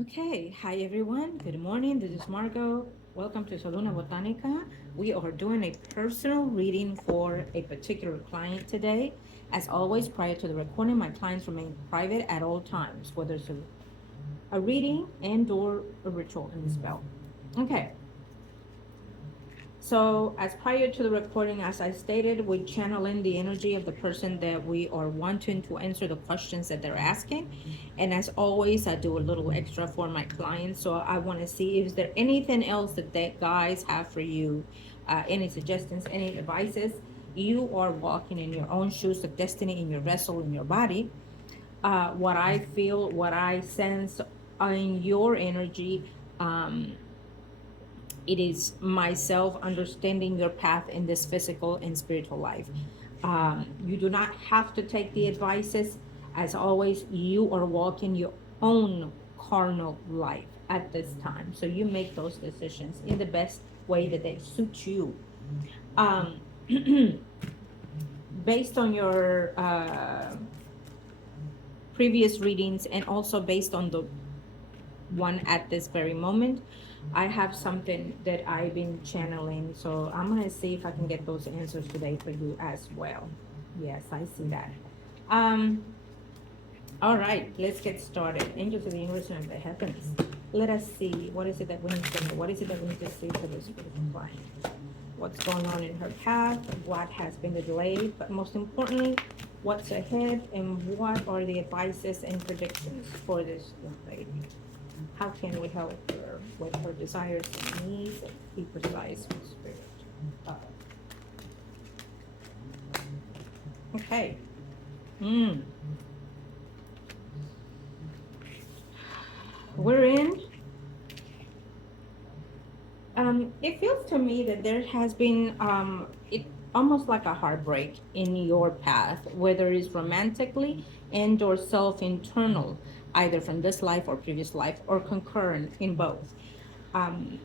Okay, hi everyone. Good morning. This is Margot. Welcome to Saluna Botanica. We are doing a personal reading for a particular client today. As always, prior to the recording, my clients remain private at all times, whether it's a reading and or a ritual and spell. Okay, so, as prior to the recording, as I stated, we channel in the energy of the person that we are wanting to answer the questions that they're asking. And as always, I do a little extra for my clients. So, I want to see if there anything else that they guys have for you, any suggestions, any advices. You are walking in your own shoes of destiny in your vessel, in your body. What I feel, what I sense in your energy. It is myself understanding your path in this physical and spiritual life. You do not have to take the advices. As always, you are walking your own carnal life at this time. So you make those decisions in the best way that they suit you. Um, Based on your previous readings and also based on the one at this very moment, I have something that I've been channeling. So I'm going to see if I can get those answers today for you as well. Yes, I see that. Um, all right, let's get started. Angels of the universe and of the heavens. Let us see. What is it that we need to know? What is it that we need to see for this beautiful client? What's going on in her path? What has been the delay? But most importantly, what's ahead and what are the advices and predictions for this young lady? How can we help her with her desires and needs? Be precise with spirit. Uh, okay. Mm. We're in. It feels to me that there has been it almost like a heartbreak in your path, whether it's romantically and or self-internal, either from this life or previous life, or concurrent in both. Um,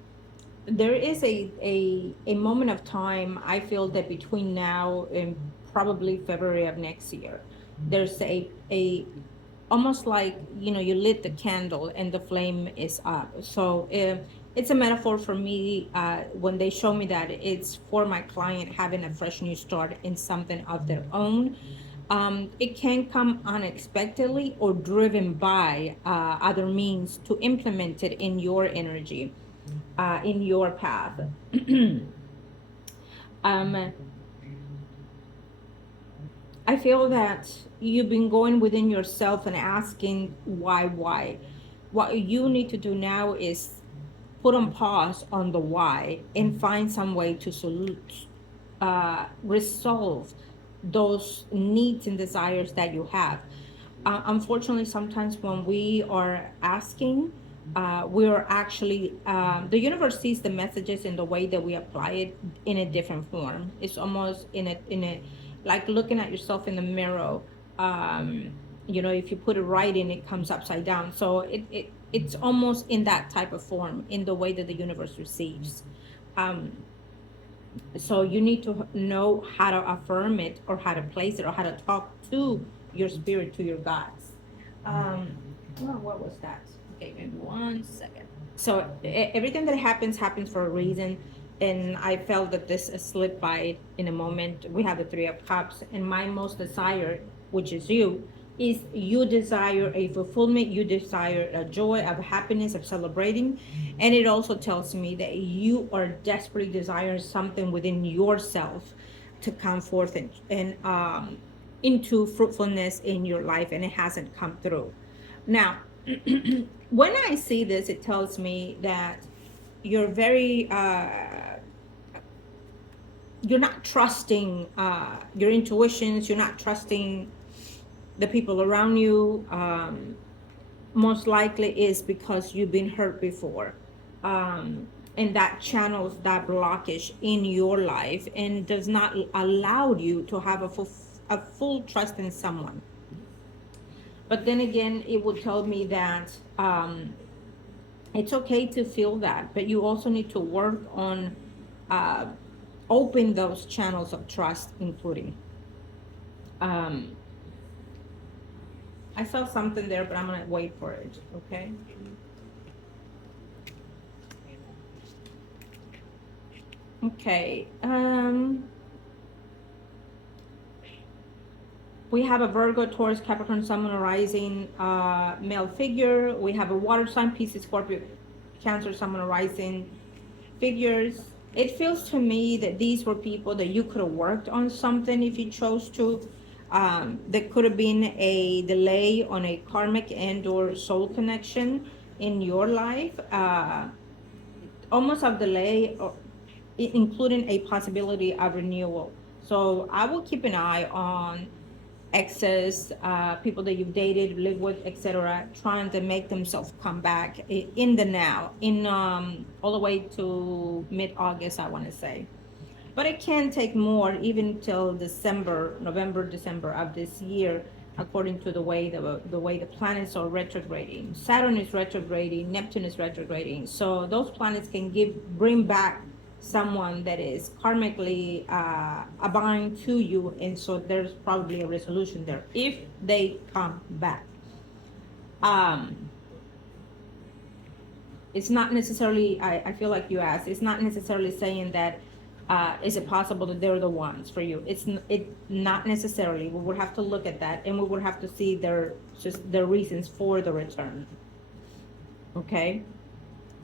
there is a moment of time I feel that between now and probably February of next year, there's a almost like you lit the candle and the flame is up. So it's a metaphor for me. When they show me that it's for my client having a fresh new start in something of their own. It can come unexpectedly or driven by other means to implement it in your energy, in your path. um, I feel that you've been going within yourself and asking why, why. What you need to do now is put on pause on the why and find some way to resolve those needs and desires that you have. Unfortunately, sometimes when we are asking, we are actually the universe sees the messages in the way that we apply it in a different form. It's almost in a like looking at yourself in the mirror. If you put it right in, it comes upside down. So it's almost in that type of form in the way that the universe receives. Um, so you need to know how to affirm it or how to place it or how to talk to your spirit, to your gods. What was that? Okay, maybe 1 second. So everything that happens for a reason. And I felt that this slipped by in a moment. We have the Three of Cups, and my most desire, which is you, is you desire a fulfillment, you desire a joy, of happiness, of celebrating. And it also tells me that you are desperately desiring something within yourself to come forth and into fruitfulness in your life, and it hasn't come through. Now, when I see this, it tells me that you're very you're not trusting your intuitions, you're not trusting the people around you. Most likely is because you've been hurt before, and that channels that blockage in your life and does not allow you to have a full trust in someone. But then again, it would tell me that it's okay to feel that, but you also need to work on uh, open those channels of trust, including. Um, I saw something there, but I'm gonna wait for it. Okay. Okay. We have a Virgo, Taurus, Capricorn, Sun, Moon, Rising, male figure. We have a water sign, Pisces, Scorpio, Cancer, Sun, Moon, Rising figures. It feels to me that these were people that you could have worked on something if you chose to. There could have been a delay on a karmic and or soul connection in your life. Almost a delay, or including a possibility of renewal. So I will keep an eye on exes, people that you've dated, lived with, etc., trying to make themselves come back in the now, in all the way to mid-August, I want to say. But it can take more, even till December, November, December of this year, according to the way the planets are retrograding. Saturn is retrograding, Neptune is retrograding. So those planets can bring back someone that is karmically abound to you, and so there's probably a resolution there if they come back. Um, it's not necessarily, I feel like you asked, it's not necessarily saying that is it possible that they're the ones for you. It not necessarily. We would have to look at that, and we would have to see their reasons for the return. Okay.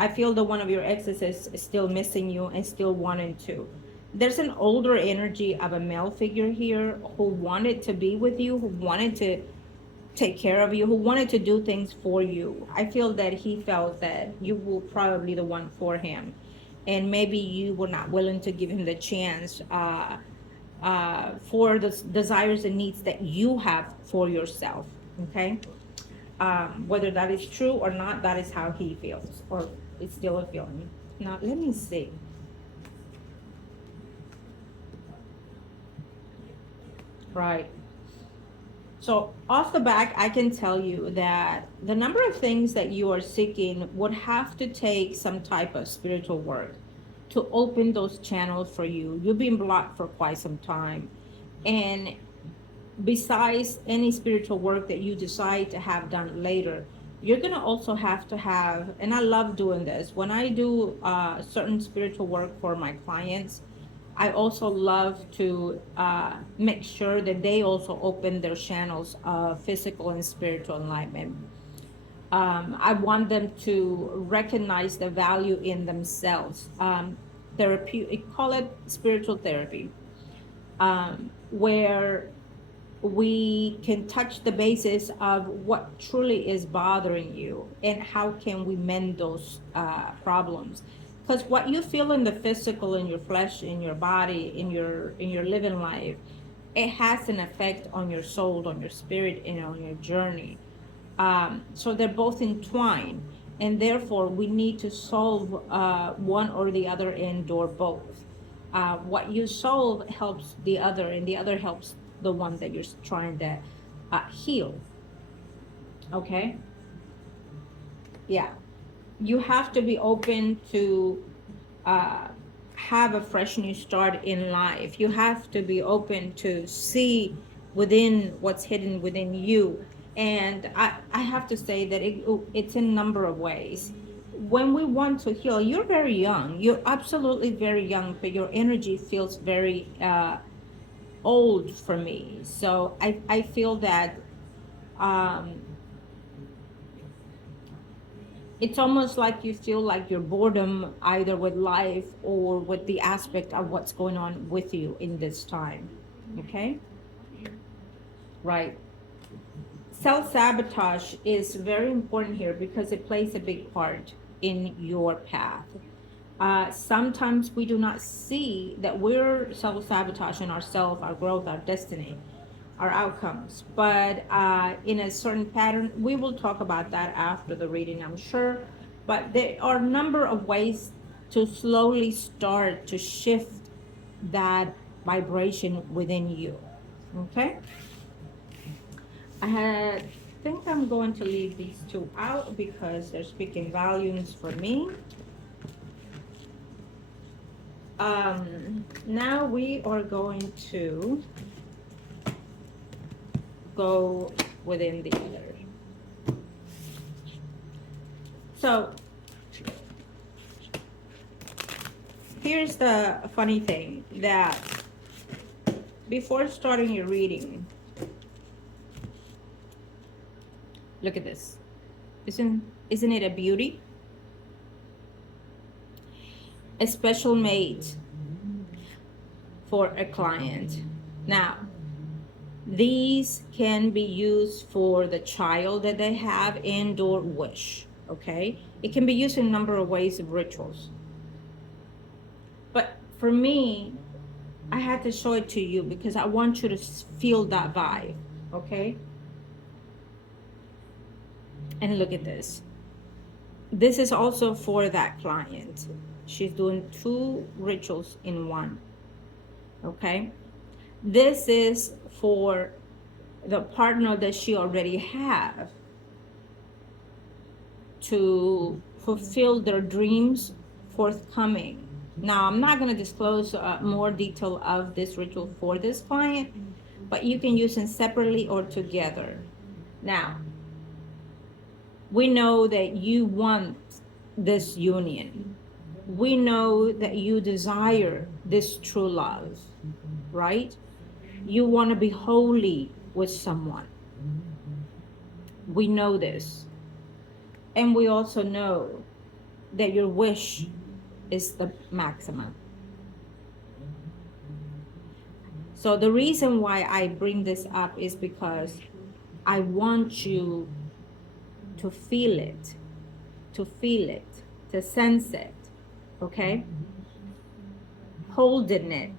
I feel that one of your exes is still missing you and still wanting to. There's an older energy of a male figure here who wanted to be with you, who wanted to take care of you, who wanted to do things for you. I feel that he felt that you were probably the one for him. And maybe you were not willing to give him the chance for the desires and needs that you have for yourself. Okay? Whether that is true or not, that is how he feels, or it's still a feeling. Now, let me see. Right. So off the back, I can tell you that the number of things that you are seeking would have to take some type of spiritual work to open those channels for you. You've been blocked for quite some time. And besides any spiritual work that you decide to have done later, you're going to also have to have, and I love doing this, when I do certain spiritual work for my clients, I also love to make sure that they also open their channels of physical and spiritual enlightenment. I want them to recognize the value in themselves. Therapy, call it spiritual therapy, where we can touch the basis of what truly is bothering you and how can we mend those problems. Because what you feel in the physical, in your flesh, in your body, in your living life, it has an effect on your soul, on your spirit, and on your journey. So they're both entwined, and therefore we need to solve one or the other end or both. What you solve helps the other, and the other helps the one that you're trying to heal. Okay? Yeah. You have to be open to have a fresh new start in life. You have to be open to see within what's hidden within you. And I have to say that it's in a number of ways. When we want to heal, you're very young. You're absolutely very young, but your energy feels very old for me. So I feel that um, it's almost like you feel like you're boredom either with life or with the aspect of what's going on with you in this time. Okay? Right. Self-sabotage is very important here because it plays a big part in your path. Sometimes we do not see that we're self-sabotaging ourselves, our growth, our destiny, our outcomes. But in a certain pattern, we will talk about that after the reading, I'm sure. But there are a number of ways to slowly start to shift that vibration within you. Okay? Think I'm going to leave these two out because they're speaking volumes for me. Now we are going to go within the other. So Here's the funny thing, that before starting your reading, look at this. Isn't it a beauty? A special made for a client. Now, these can be used for the child that they have and or wish, okay? It can be used in a number of ways of rituals. But for me, I had to show it to you because I want you to feel that vibe, okay? And look at this. This is also for that client. She's doing 2 rituals in one, okay? This is for the partner that she already have to fulfill their dreams forthcoming. Now, I'm not going to disclose more detail of this ritual for this client, but you can use them separately or together. Now, we know that you want this union. We know that you desire this true love, right? You want to be holy with someone. We know this. And we also know that your wish is the maximum. So the reason why I bring this up is because I want you to feel it, to sense it, okay? Holding it,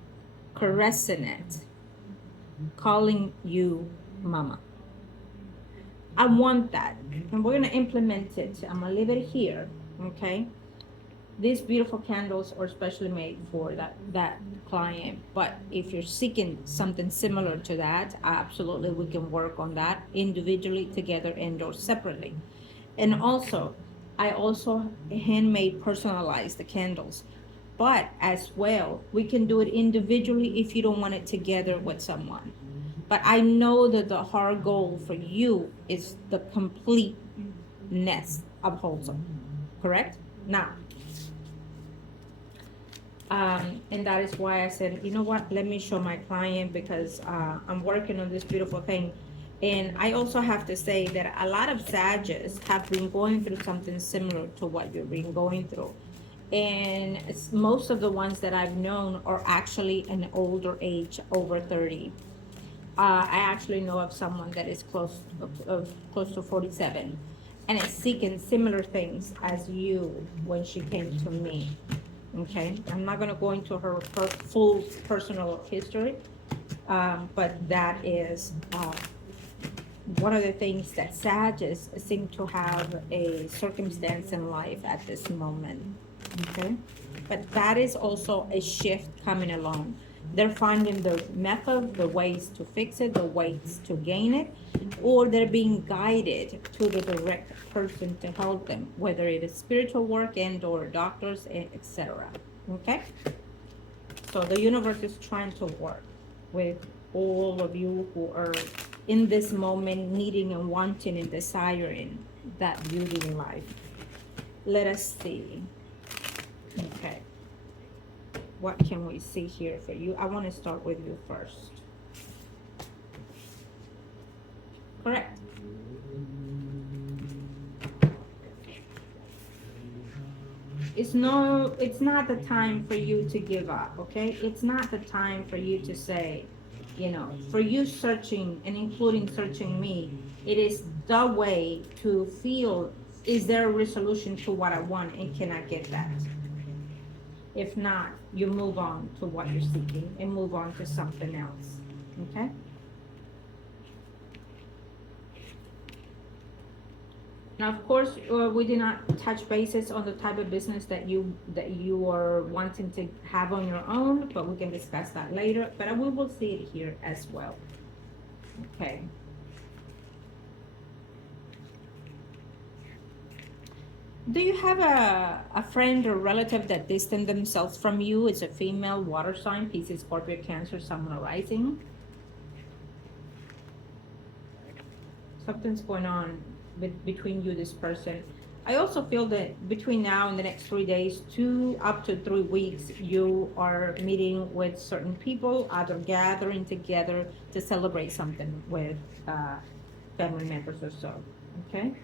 caressing it, calling you mama. I want that, and we're gonna implement it. I'm gonna leave it here, okay? These beautiful candles are specially made for that client, but if you're seeking something similar to that, absolutely we can work on that individually, together, and or separately. And also, I also handmade personalize the candles, but as well we can do it individually if you don't want it together with someone. But I know that the hard goal for you is the completeness of wholesome, correct? Now, and that is why I said, you know what, let me show my client, because I'm working on this beautiful thing. And I also have to say that a lot of Sages have been going through something similar to what you've been going through. And most of the ones that I've known are actually an older age, over 30. I actually know of someone that is close to 47, and is seeking similar things as you when she came to me. Okay, I'm not going to go into her full personal history, but that is one of the things that Sages seem to have a circumstance in life at this moment. Okay, but that is also a shift coming along. They're finding the method, the ways to fix it, the ways to gain it, or they're being guided to the direct person to help them, whether it is spiritual work and or doctors, etc. Okay? So the universe is trying to work with all of you who are in this moment needing and wanting and desiring that beauty in life. Let us see. Okay. What can we see here for you? I want to start with you first. Correct. It's not the time for you to give up, okay? It's not the time for you to say, for you searching and including searching me, it is the way to feel, is there a resolution to what I want, and can I get that? If not, you move on to what you're seeking and move on to something else, okay? Now, of course, we did not touch bases on the type of business that you are wanting to have on your own, but we can discuss that later. But we will see it here as well. Okay. Do you have a friend or relative that distant themselves from you? It's a female, water sign, Pisces, Scorpio, Cancer, Sun, rising. Something's going on between you, this person. I also feel that between now and the next 3 days, 2 up to 3 weeks, you are meeting with certain people, either gathering together to celebrate something with uh, family members or so. Okay.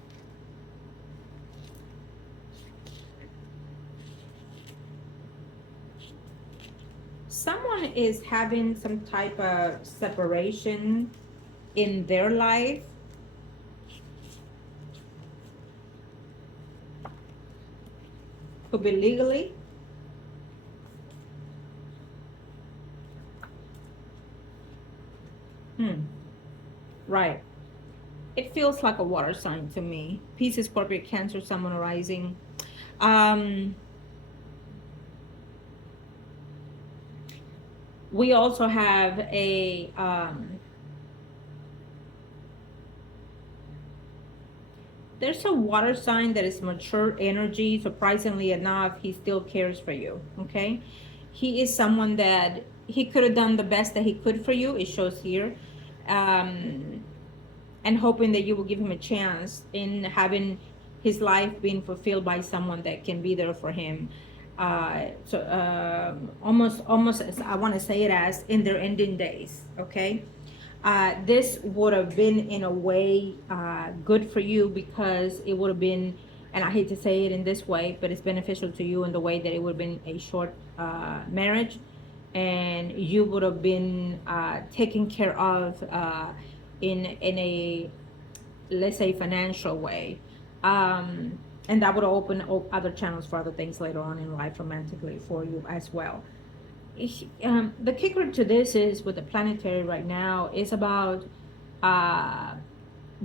Someone is having some type of separation in their life. Could be legally. Hmm. Right. It feels like a water sign to me. Pisces, Scorpio, Cancer, someone arising. Um, we also have a there's a water sign that is mature energy. Surprisingly enough, he still cares for you. Okay, he is someone that he could have done the best that he could for you. It shows here. Um, and hoping that you will give him a chance in having his life being fulfilled by someone that can be there for him. Almost as I want to say it, as in their ending days. Okay, this would have been in a way good for you, because it would have been, and I hate to say it in this way, but it's beneficial to you in the way that it would have been a short marriage, and you would have been taken care of in a, let's say, financial way. And that would open other channels for other things later on in life romantically for you as well. The kicker to this is, with the planetary right now, is about uh,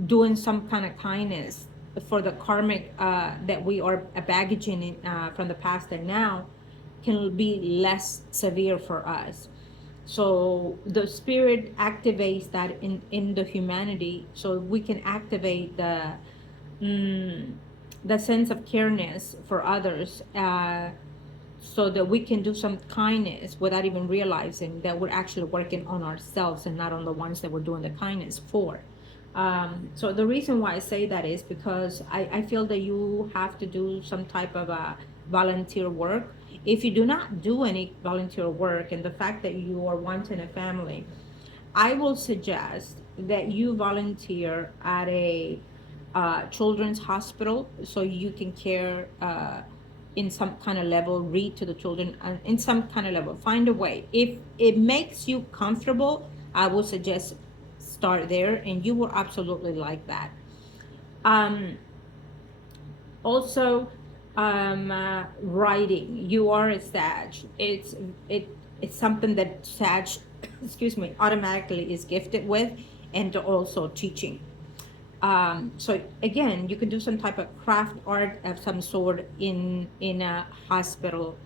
doing some kind of kindness for the karmic that we are baggaging from the past, and now can be less severe for us. So the spirit activates that in the humanity, so we can activate mm, the sense of careness for others, so that we can do some kindness without even realizing that we're actually working on ourselves and not on the ones that we're doing the kindness for. So the reason why I say that is because I feel that you have to do some type of volunteer work. If you do not do any volunteer work, and the fact that you are wanting a family, I will suggest that you volunteer at a children's hospital, so you can care in some kind of level, read to the children in some kind of level. Find a way. If it makes you comfortable, I would suggest start there, and you will absolutely like that. Um, Also, writing. You are a Sag. It's something that Sag, excuse me, automatically is gifted with, and also teaching. So again, you can do some type of craft art of some sort in a hospital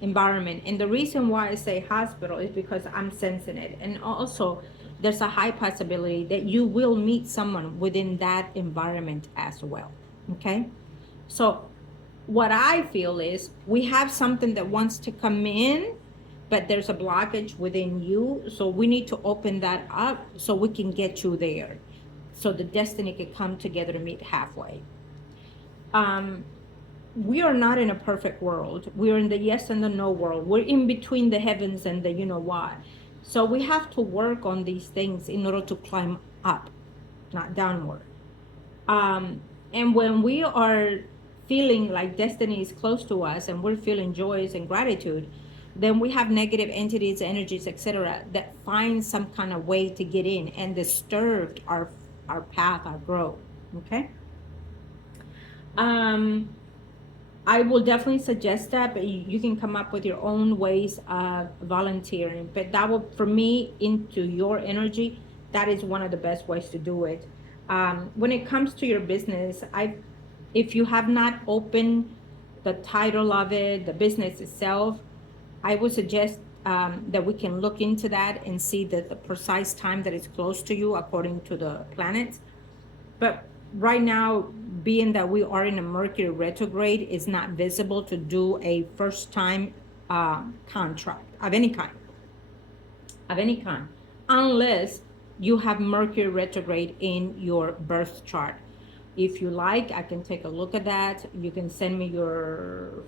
environment. And the reason why I say hospital is because I'm sensing it, and also there's a high possibility that you will meet someone within that environment as well. Okay, so what I feel is we have something that wants to come in, but there's a blockage within you. So we need to open that up so we can get you there. So the destiny can come together to meet halfway. Um, we are not in a perfect world. We're in the yes and the no world. We're in between the heavens and the you know what. So we have to work on these things in order to climb up, not downward. And when we are feeling like destiny is close to us and we're feeling joys and gratitude, then we have negative entities, energies, etc., that find some kind of way to get in and disturbed our path, our growth. Okay. um I will definitely suggest that, but you can come up with your own ways of volunteering. But that will, for me, into your energy, that is one of the best ways to do it. When it comes to your business, if you have not opened the title of it, the business itself, I would suggest that we can look into that and see the precise time that is close to you according to the planets. But right now, being that we are in a Mercury retrograde, it's not visible to do a first time contract of any kind, unless you have Mercury retrograde in your birth chart. If you like, I can take a look at that. You can send me your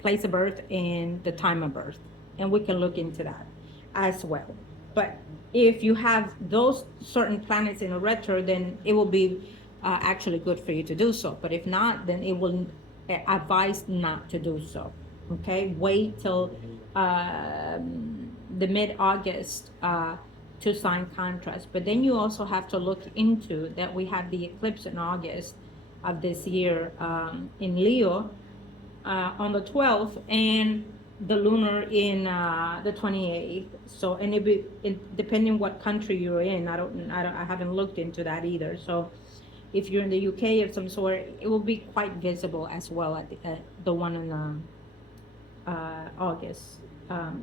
place of birth and the time of birth, and we can look into that as well. But if you have those certain planets in a retro, then it will be actually good for you to do so. But if not, then it will advise not to do so. Okay, wait till the mid-August to sign contracts. But then you also have to look into that we have the eclipse in August of this year in Leo on the 12th, and the lunar in the 28th. So, and depending what country you're in, I haven't looked into that either. So, if you're in the UK of some sort, it will be quite visible as well at the one in August.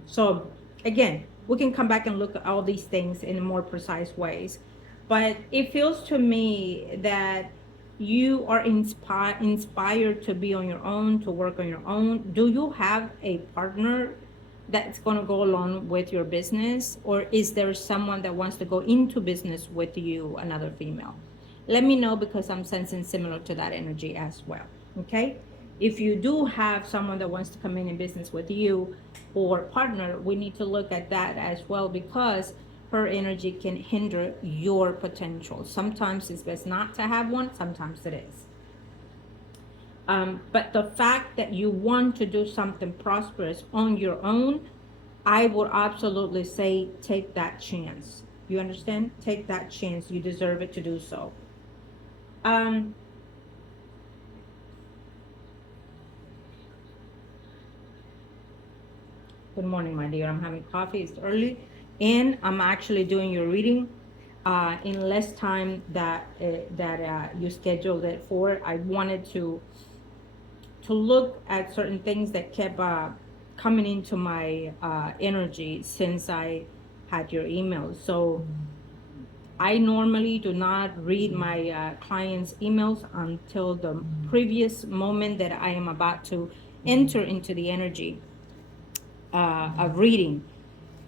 So, again, we can come back and look at all these things in more precise ways. But it feels to me that you are inspired to be on your own, to work on your own. Do you have a partner that's going to go along with your business, or is there someone that wants to go into business with you, another female? Let me know, because I'm sensing similar to that energy as well. Okay, if you do have someone that wants to come in business with you or partner, we need to look at that as well, because her energy can hinder your potential. Sometimes it's best not to have one, sometimes it is. But the fact that you want to do something prosperous on your own, I would absolutely say take that chance. You understand? Take that chance. You deserve it to do so. Good morning, my dear. I'm having coffee. It's early, and I'm actually doing your reading in less time that you scheduled it for. I wanted to look at certain things that kept coming into my energy since I had your email. So I normally do not read my clients' emails until the previous moment that I am about to enter into the energy of reading.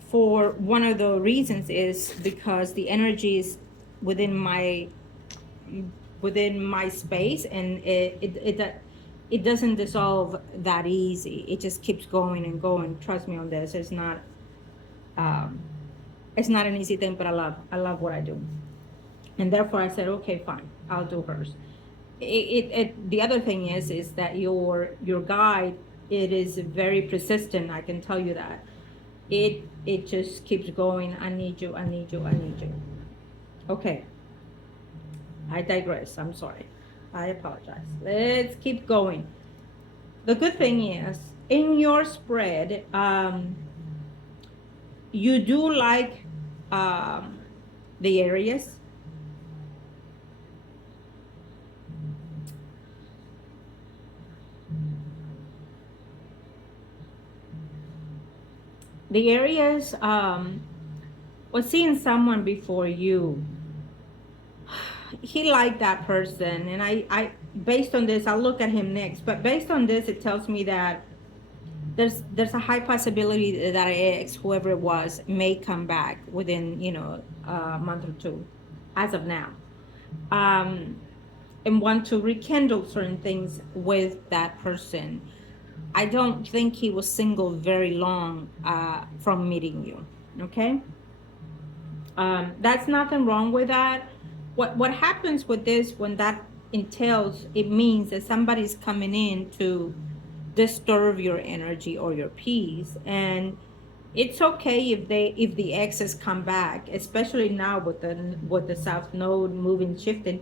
For one of the reasons is because the energy is within my space, and it doesn't dissolve that easy. It just keeps going and going. Trust me on this. Um, it's not an easy thing, but I love what I do, and therefore I said, okay, fine, I'll do hers. The other thing is that your guide, it is very persistent. I can tell you that it just keeps going. I need you. I need you. I need you. Okay. I digress. I'm sorry. I apologize. Let's keep going. The good thing is, in your spread, you do like the areas. The areas was seeing someone before you. He liked that person, and I based on this, I'll look at him next, but based on this, it tells me that there's a high possibility that ex, whoever it was, may come back within a month or two, as of now, and want to rekindle certain things with that person. I don't think he was single very long from meeting you. Okay, that's nothing wrong with that. What happens with this, when that entails, it means that somebody's coming in to disturb your energy or your peace, and it's okay if the exes come back, especially now with the south node moving, shifting.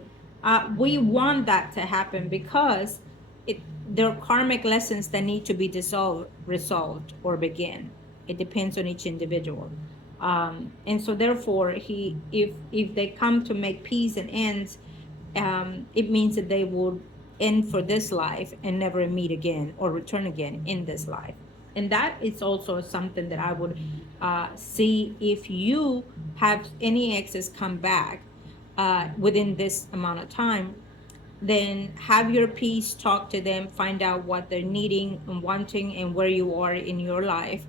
We want that to happen, because there are karmic lessons that need to be resolved, or begin. It depends on each individual. And so therefore, if they come to make peace and ends, it means that they will end for this life and never meet again or return again in this life. And that is also something that I would see. If you have any exes come back within this amount of time, then have your peace, talk to them, find out what they're needing and wanting and where you are in your life,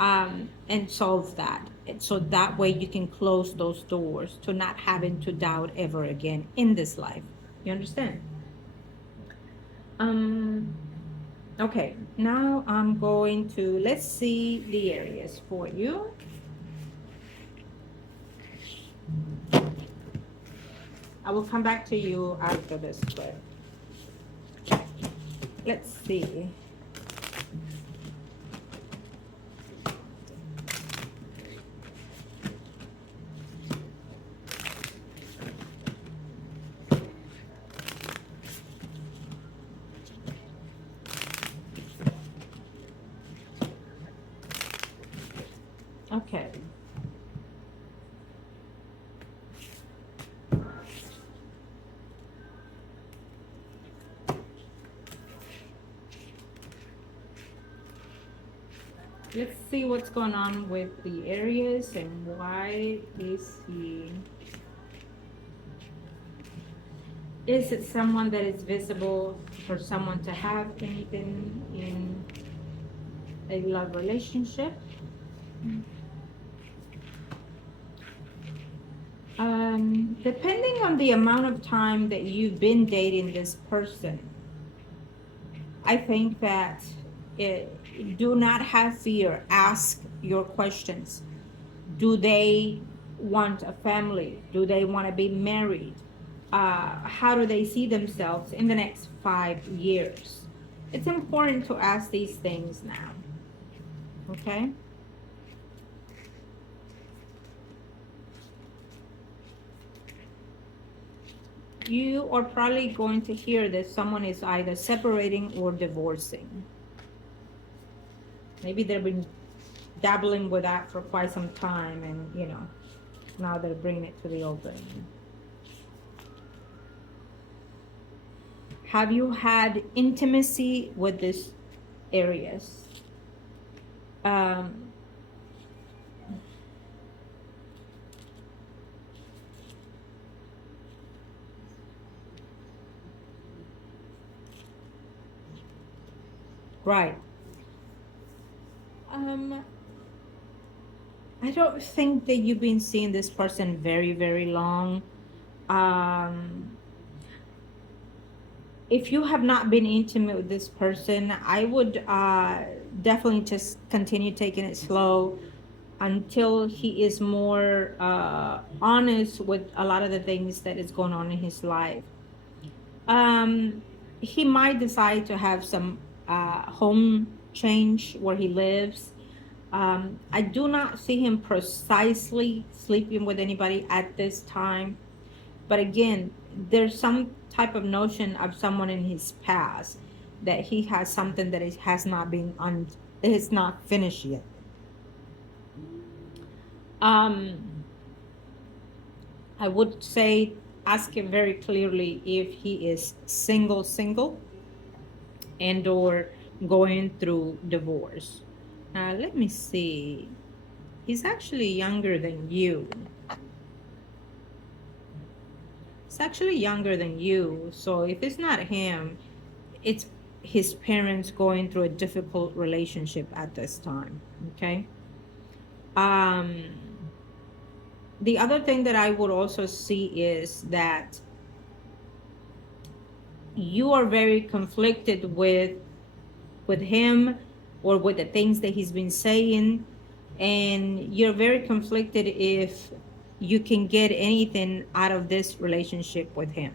and solve that. so that way you can close those doors to not having to doubt ever again in this life. You understand? Um, okay, now I'm going to, let's see the areas for you. I will come back to you after this, but let's see. Okay. Let's see what's going on with the areas and why is he. Is it someone that is visible for someone to have anything in a love relationship? Depending on the amount of time that you've been dating this person, I think that do not have fear. Ask your questions. Do they want a family? Do they want to be married? How do they see themselves in the next 5 years? It's important to ask these things now. Okay? You are probably going to hear that someone is either separating or divorcing. Maybe they've been dabbling with that for quite some time, and now they're bringing it to the open. Have you had intimacy with these areas? Right. I don't think that you've been seeing this person very, very long. Um, if you have not been intimate with this person, I would definitely just continue taking it slow until he is more honest with a lot of the things that is going on in his life. Um, he might decide to have some home change where he lives. I do not see him precisely sleeping with anybody at this time. But again, there's some type of notion of someone in his past that he has something that has not been is not finished yet. I would say ask him very clearly if he is single, and or going through divorce. Let me see. He's actually younger than you. He's actually younger than you. So if it's not him, it's his parents going through a difficult relationship at this time. Okay. Um, the other thing that I would also see is that you are very conflicted with him or with the things that he's been saying, and you're very conflicted if you can get anything out of this relationship with him.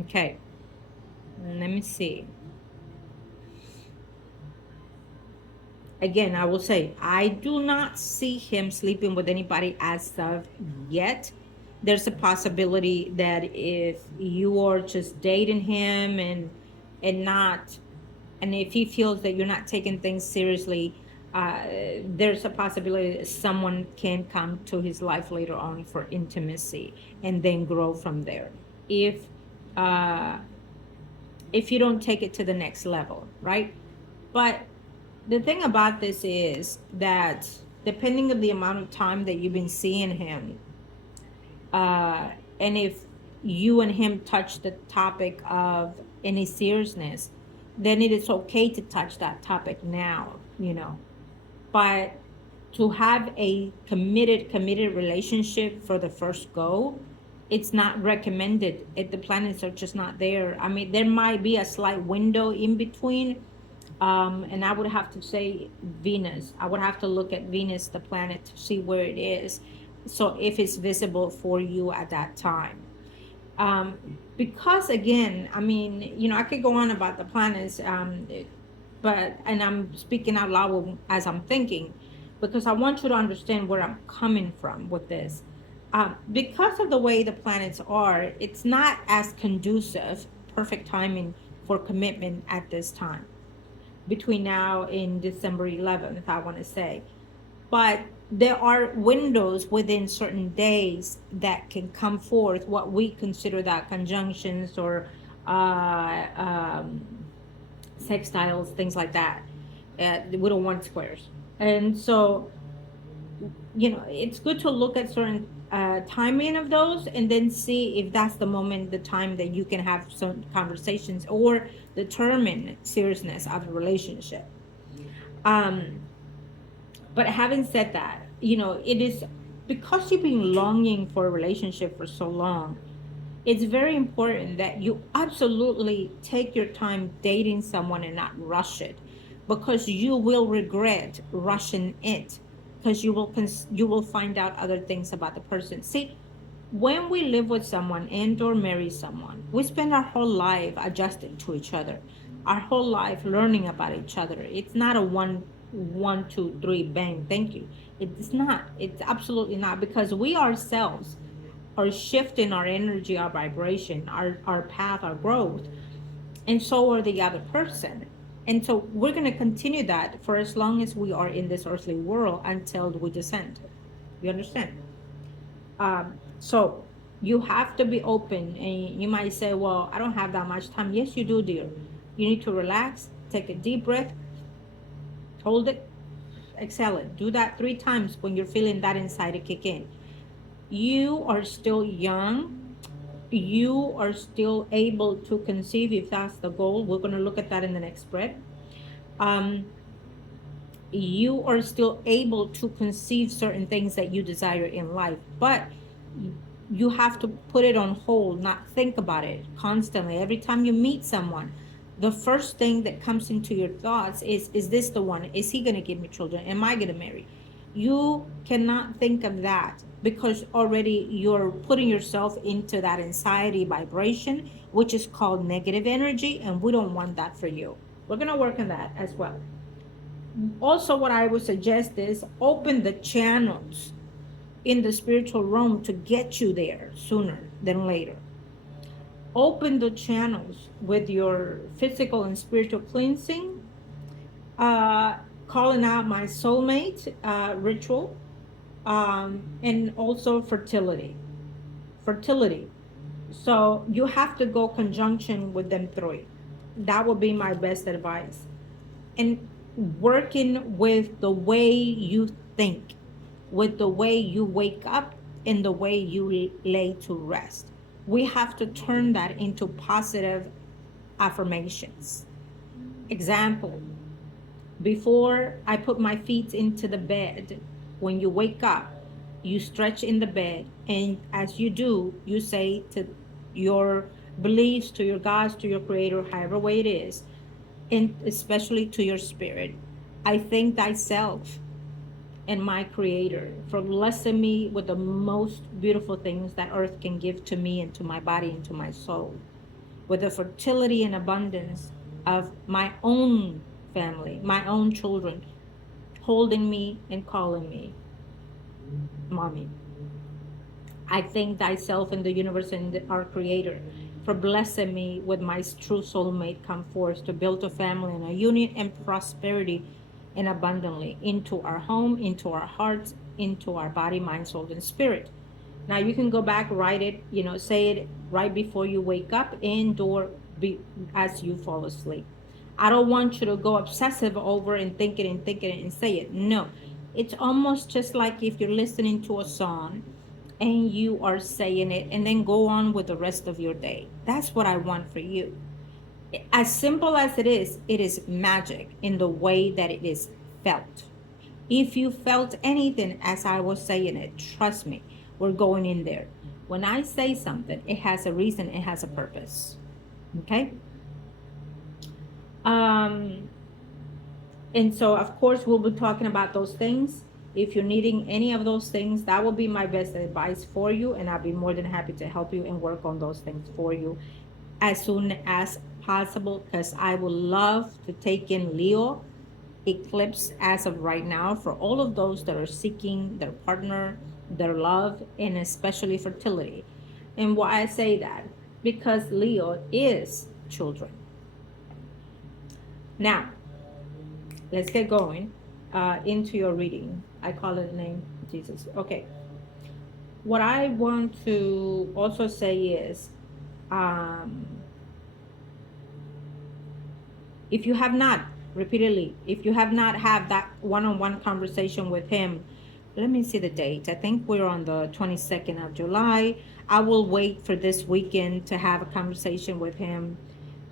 Okay, let me see. Again, I will say I do not see him sleeping with anybody as of yet. There's a possibility that if you are just dating him and not, and if he feels that you're not taking things seriously, there's a possibility that someone can come to his life later on for intimacy and then grow from there. Uh, if you don't take it to the next level, right? But the thing about this is that depending on the amount of time that you've been seeing him, uh, and if you and him touch the topic of any seriousness, then it is okay to touch that topic now. But to have a committed relationship for the first go, it's not recommended if the planets are just not there. I mean, there might be a slight window in between, and I would have to say Venus. I would have to look at Venus, the planet, to see where it is, so if it's visible for you at that time. Because again, I mean, I could go on about the planets, but and I'm speaking out loud as I'm thinking, because I want you to understand where I'm coming from with this. Because of the way the planets are, it's not as conducive, perfect timing for commitment at this time between now and December 11th, I want to say. But there are windows within certain days that can come forth, what we consider that conjunctions or sextiles, things like that. We don't want squares. And so, it's good to look at certain timing of those and then see if that's the moment, the time that you can have some conversations or determine seriousness of a relationship. Um, but having said that, it is because you've been longing for a relationship for so long, it's very important that you absolutely take your time dating someone and not rush it, because you will regret rushing it, because you will find out other things about the person. See, when we live with someone and or marry someone, we spend our whole life adjusting to each other, our whole life learning about each other. It's not a one, two, three, bang, thank you. It's not. It's absolutely not, because we ourselves are shifting our energy, our vibration, our path, our growth, and so are the other person. And so we're going to continue that for as long as we are in this earthly world until we descend. You understand? So you have to be open, and you might say, well, I don't have that much time. Yes, you do, dear. You need to relax, take a deep breath, hold it, exhale it. Do that 3 times when you're feeling that anxiety kick in. You are still young. You are still able to conceive if that's the goal. We're going to look at that in the next spread. Um, you are still able to conceive certain things that you desire in life, but you have to put it on hold, not think about it constantly. Every time you meet someone, the first thing that comes into your thoughts is this the one? Is he going to give me children? Am I going to marry? You cannot think of that, because already you're putting yourself into that anxiety vibration, which is called negative energy, and we don't want that for you. We're going to work on that as well. Also, what I would suggest is open the channels in the spiritual realm to get you there sooner than later. Open the channels with your physical and spiritual cleansing, uh, calling out my soulmate ritual, and also fertility. Fertility. So you have to go conjunction with them three. That would be my best advice. And working with the way you think, with the way you wake up, and the way you lay to rest. We have to turn that into positive affirmations. Example, before I put my feet into the bed, when you wake up, you stretch in the bed, and as you do, you say to your beliefs, to your gods, to your creator, however way it is, and especially to your spirit, I thank thyself and my creator for blessing me with the most beautiful things that earth can give to me and to my body and to my soul, with the fertility and abundance of my own family, my own children, holding me and calling me mommy. I thank thyself and the universe and our creator for blessing me with my true soulmate come forth to build a family and a union and prosperity and abundantly into our home, into our hearts, into our body, mind, soul, and spirit. Now you can go back, write it, say it right before you wake up and or as you fall asleep. I don't want you to go obsessive over and think it and say it. No. It's almost just like if you're listening to a song and you are saying it and then go on with the rest of your day. That's what I want for you. As simple as it is magic in the way that it is felt. If you felt anything as I was saying it, trust me, we're going in there. When I say something, it has a reason, it has a purpose. Okay? Um, and so, of course, we'll be talking about those things. If you're needing any of those things, that will be my best advice for you. And I'll be more than happy to help you and work on those things for you as soon as possible, because I would love to take in Leo eclipse as of right now for all of those that are seeking their partner, their love, and especially fertility. And why I say that? Because Leo is children. Now, let's get going into your reading. I call it the name Jesus. Okay. What I want to also say is, um, if you have not, repeatedly, if you have not had that one-on-one conversation with him, let me see the date. I think we're on the 22nd of July. I will wait for this weekend to have a conversation with him.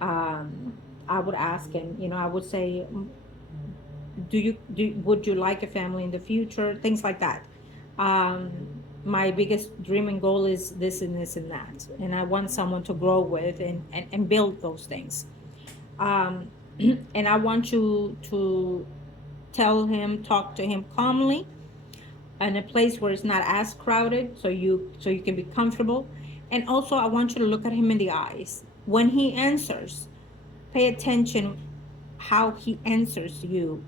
I would ask him, I would say, would you like a family in the future? Things like that. Um, my biggest dream and goal is this and this and that. And I want someone to grow with and build those things. Um, and I want you to talk to him calmly in a place where it's not as crowded, so you can be comfortable. And also, I want you to look at him in the eyes when he answers. Pay attention how he answers you,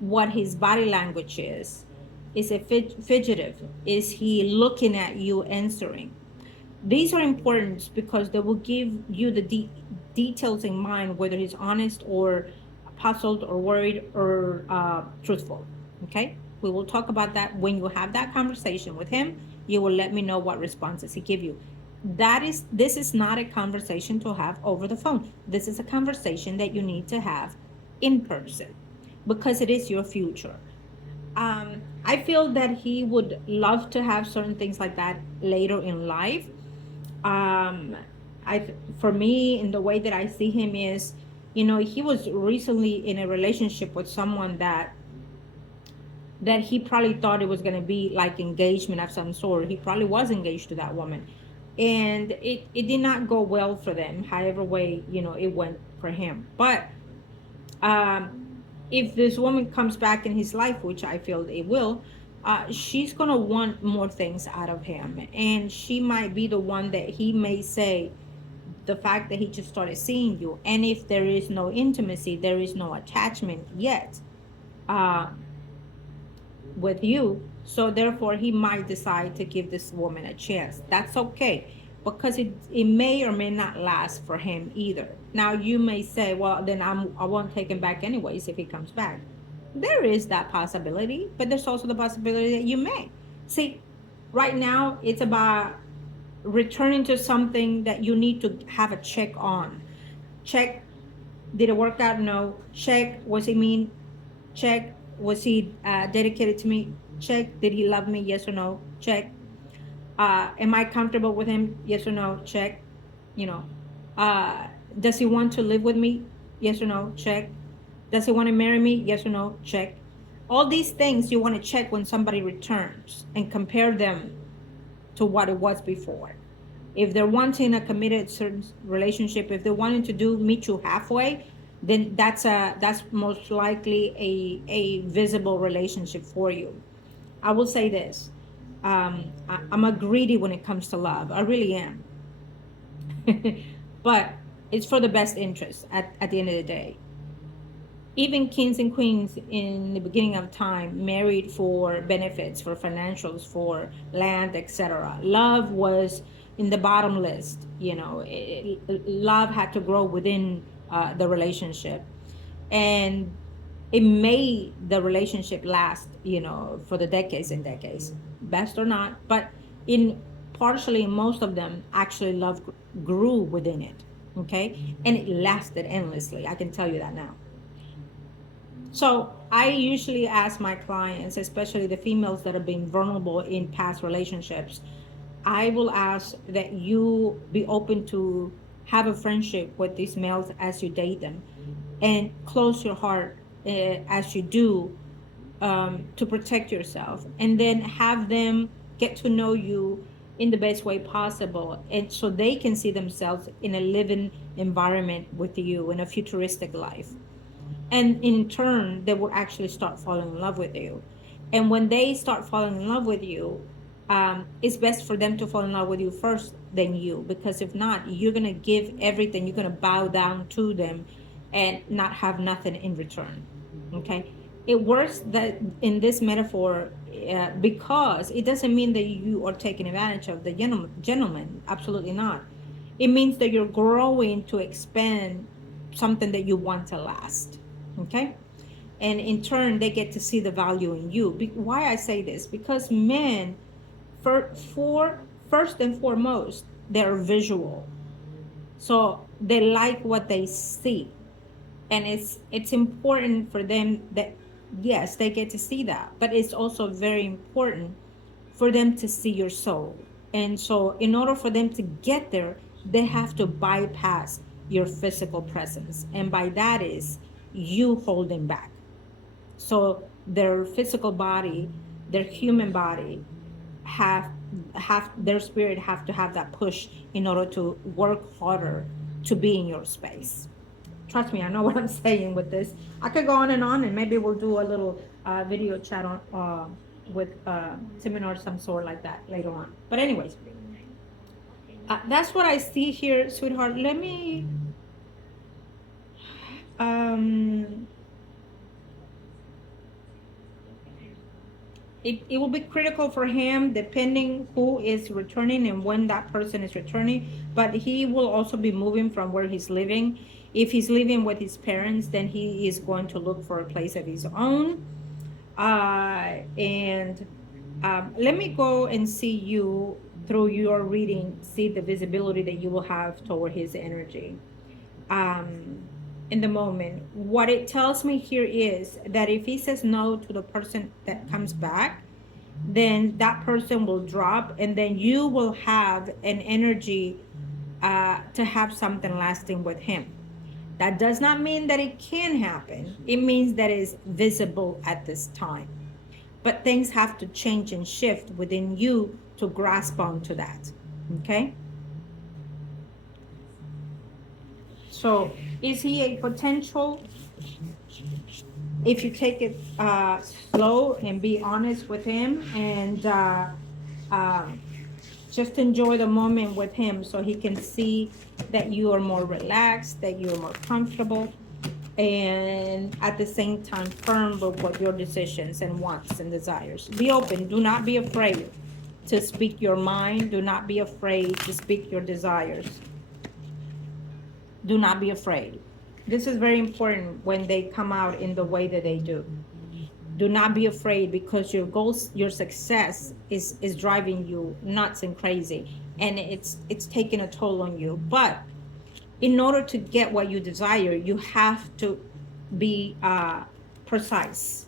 what his body language is. Is it fidgetive? Is he looking at you answering? These are important because they will give you the details in mind, whether he's honest or puzzled or worried or truthful. Okay? We will talk about that when you have that conversation with him. You will let me know what responses he give you. This is not a conversation to have over the phone. This is a conversation that you need to have in person because it is your future. I feel that he would love to have certain things like that later in life. um I For me, in the way that I see him is, he was recently in a relationship with someone that he probably thought it was going to be like engagement of some sort. He probably was engaged to that woman, and it did not go well for them, however way it went for him. But um if this woman comes back in his life, which I feel it will, she's gonna want more things out of him, and she might be the one that he may say, the fact that he just started seeing you, and if there is no intimacy, there is no attachment yet, uh, with you. So therefore, he might decide to give this woman a chance. That's okay, because it may or may not last for him either. Now you may say, well, then I won't take him back anyways if he comes back. There is that possibility, but there's also the possibility that you may. See, right now it's about returning to something that you need to have a check on. Check, did it work out? No. Check, was he mean? Check, was he dedicated to me? Check, did he love me? Yes or no? Check. Am I comfortable with him? Yes or no? Check. You know, does he want to live with me? Yes or no? Check. Does he want to marry me? Yes or no? Check. All these things you want to check when somebody returns and compare them to what it was before. If they're wanting a committed certain relationship, if they're wanting to meet you halfway, then that's most likely a visible relationship for you. I will say this: I'm a greedy when it comes to love. I really am, but it's for the best interest at the end of the day. Even kings and queens in the beginning of time married for benefits, for financials, for land, etc. Love was in the bottom list. Love had to grow within the relationship, and it made the relationship last, for the decades and decades, best or not. But in partially, most of them actually love grew within it. Okay, and it lasted endlessly. I can tell you that now. So I usually ask my clients, especially the females that have been vulnerable in past relationships, I will ask that you be open to have a friendship with these males as you date them, and close your heart as you do, to protect yourself, and then have them get to know you in the best way possible, and so they can see themselves in a living environment with you in a futuristic life. And in turn they will actually start falling in love with you. And when they start falling in love with you, it's best for them to fall in love with you first than you, because if not, you're going to give everything, you're going to bow down to them and not have nothing in return. Okay, it works that in this metaphor, because it doesn't mean that you are taking advantage of the gentleman. Absolutely not. It means that you're growing to expand something that you want to last. Okay, and in turn they get to see the value in you. Why I say this? Because men, for first and foremost, they're visual, so they like what they see. And it's important for them that, yes, they get to see that, but it's also very important for them to see your soul. And so in order for them to get there, they have to bypass your physical presence, and by that is you holding back. So their physical body, their human body, have their spirit have to have that push in order to work harder to be in your space. Trust me, I know what I'm saying with this. I could go on, and maybe we'll do a little video chat on with seminar some sort like that later on. But anyways, that's what I see here, sweetheart. Let me um it will be critical for him depending who is returning and when that person is returning, but he will also be moving from where he's living. If he's living with his parents, then he is going to look for a place of his own. And let me go and see you through your reading, see the visibility that you will have toward his energy. In the moment, what it tells me here is that if he says no to the person that comes back, then that person will drop, and then you will have an energy to have something lasting with him. That does not mean that it can happen. It means that it's visible at this time. But things have to change and shift within you to grasp onto that. Okay? So, is he a potential? If you take it slow and be honest with him, and just enjoy the moment with him so he can see that you are more relaxed, that you're more comfortable, and at the same time firm with what your decisions and wants and desires. Be open. Do not be afraid to speak your mind. Do not be afraid to speak your desires. Do not be afraid. This is very important when they come out in the way that they do. Do not be afraid, because your goals, your success is driving you nuts and crazy, and it's taking a toll on you. But in order to get what you desire, you have to be precise.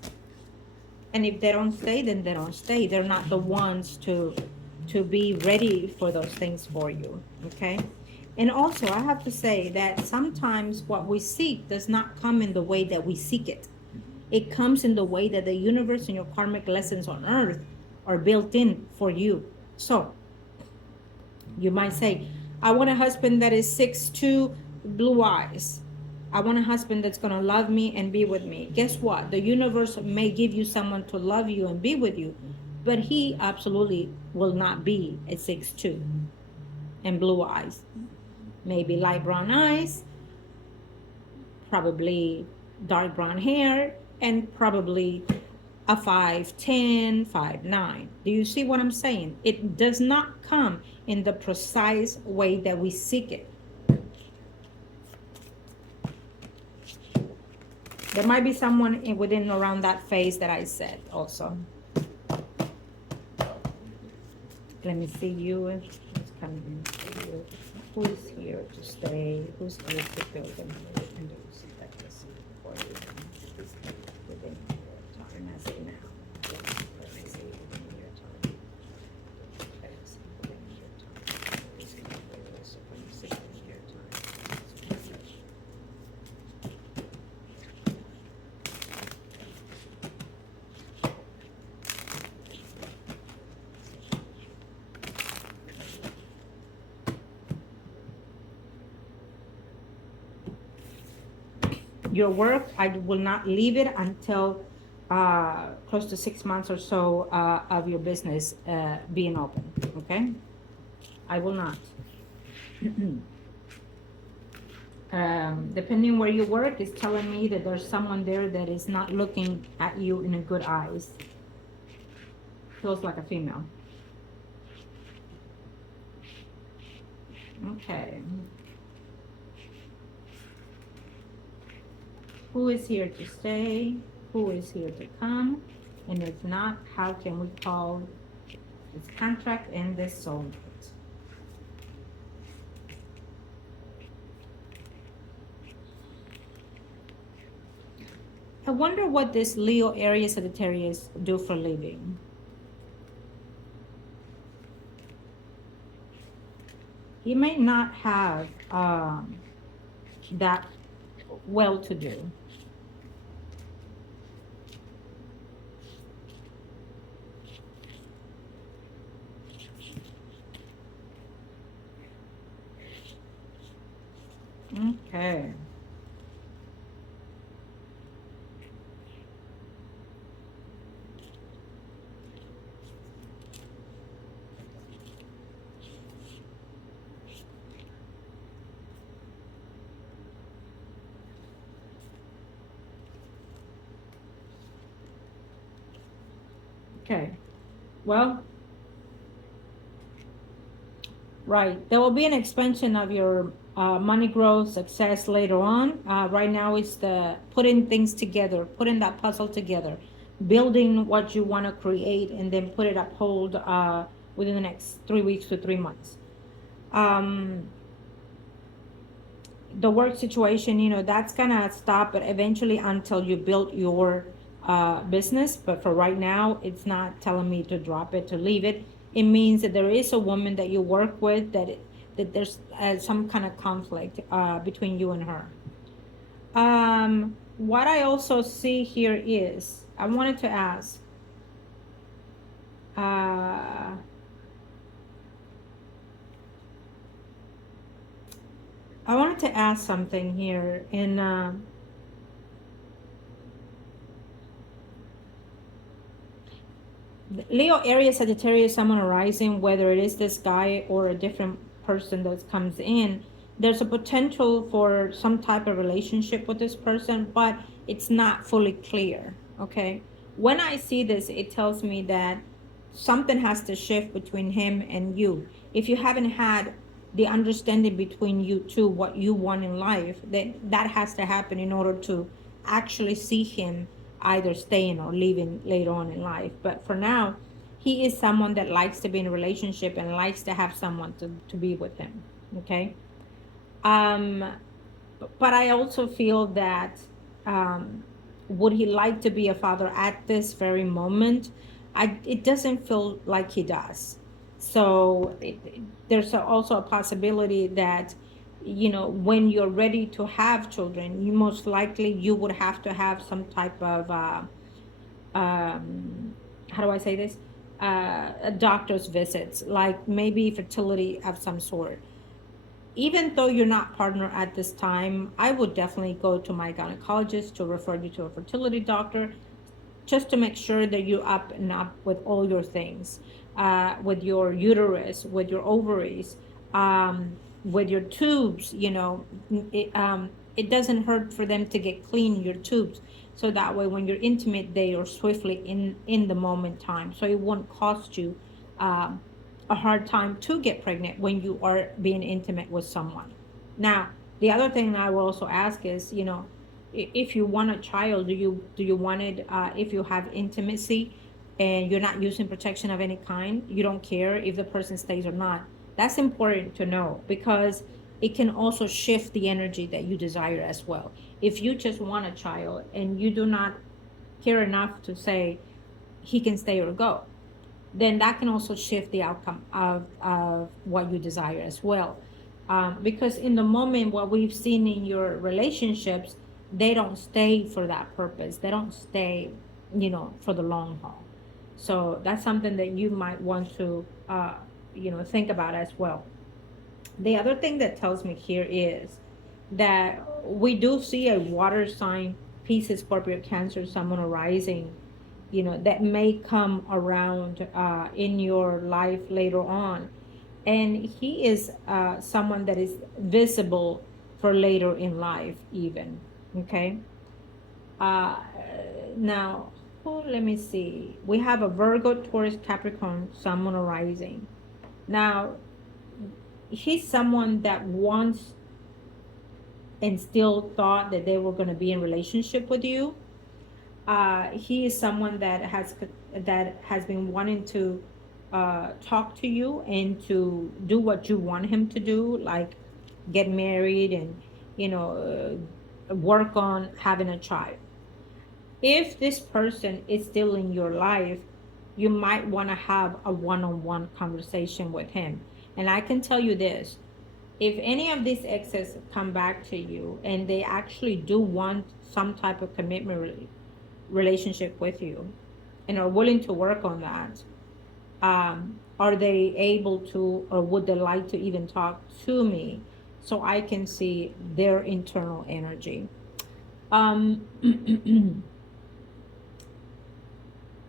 And if they don't stay, then they don't stay. They're not the ones to be ready for those things for you. Okay? And also, I have to say that sometimes what we seek does not come in the way that we seek it. It comes in the way that the universe and your karmic lessons on earth are built in for you. So, you might say, I want a husband that is 6'2", blue eyes. I want a husband that's going to love me and be with me. Guess what? The universe may give you someone to love you and be with you, but he absolutely will not be a 6'2" and blue eyes. Maybe light brown eyes, probably dark brown hair, and probably a 5'10", 5'9". Do you see what I'm saying? It does not come in the precise way that we seek it. There might be someone within around that phase that I said also. Let me see you. Who's coming to you? Who's here to stay? Who's here to build and do that this for you within your time as of now? Let me see within your time. Let me see within your time. Let me see within your time. Your work, I will not leave it until close to 6 months or so of your business being open. Okay, I will not. Depending where you work, is telling me that there's someone there that is not looking at you in a good eyes. Feels like a female. Okay. Who is here to stay? Who is here to come? And if not, how can we call this contract and this soulmate? I wonder what this Leo, Aries, Sagittarius do for living. He may not have that well to do. Okay. Okay. Well, right. There will be an expansion of your money growth, success later on. Right now, it's the putting things together, putting that puzzle together, building what you want to create, and then put it uphold within the next 3 weeks to 3 months. Um, the work situation, that's gonna stop, but eventually until you build your business. But for right now, it's not telling me to drop it, to leave it. It means that there is a woman that you work with that there's some kind of conflict between you and her. What I also see here is I wanted to ask. Uh, I wanted to ask something here in. Leo, Aries, Sagittarius, Sun, Moon, Rising, whether it is this guy or a different person that comes in, there's a potential for some type of relationship with this person, but it's not fully clear. Okay. When I see this, it tells me that something has to shift between him and you. If you haven't had the understanding between you two, what you want in life, that has to happen in order to actually see him either staying or leaving later on in life. But for now, he is someone that likes to be in a relationship and likes to have someone to be with him. Okay. Um, but I also feel that would he like to be a father at this very moment? It doesn't feel like he does. So there's also a possibility that when you're ready to have children, you most likely you would have to have some type of how do I say this? A doctor's visits, like maybe fertility of some sort. Even though you're not partner at this time, I would definitely go to my gynecologist to refer you to a fertility doctor, just to make sure that you're up and up with all your things, with your uterus, with your ovaries, with your tubes. It doesn't hurt for them to get clean your tubes, so that way when you're intimate, they are swiftly in the moment time, so it won't cost you um, a hard time to get pregnant when you are being intimate with someone. Now, the other thing I will also ask is, if you want a child, do you want it if you have intimacy and you're not using protection of any kind, you don't care if the person stays or not. That's important to know, because it can also shift the energy that you desire as well. If you just want a child and you do not care enough to say he can stay or go, then that can also shift the outcome of what you desire as well. Because in the moment, what we've seen in your relationships, they don't stay for that purpose. They don't stay, for the long haul. So that's something that you might want to, think about as well. The other thing that tells me here is that we do see a water sign, Pisces, Scorpio, Cancer, Sun, or rising, that may come around in your life later on. And he is someone that is visible for later in life, even. Okay. Uh, Now, let me see. We have a Virgo, Taurus, Capricorn, Sun, Moon, or rising. Now, he's someone that wants and still thought that they were going to be in relationship with you. He is someone that has been wanting to talk to you and to do what you want him to do, like get married and work on having a child. If this person is still in your life, you might want to have a one-on-one conversation with him. And I can tell you this, if any of these exes come back to you and they actually do want some type of commitment relationship with you and are willing to work on that, are they able to, or would they like to even talk to me so I can see their internal energy? Um,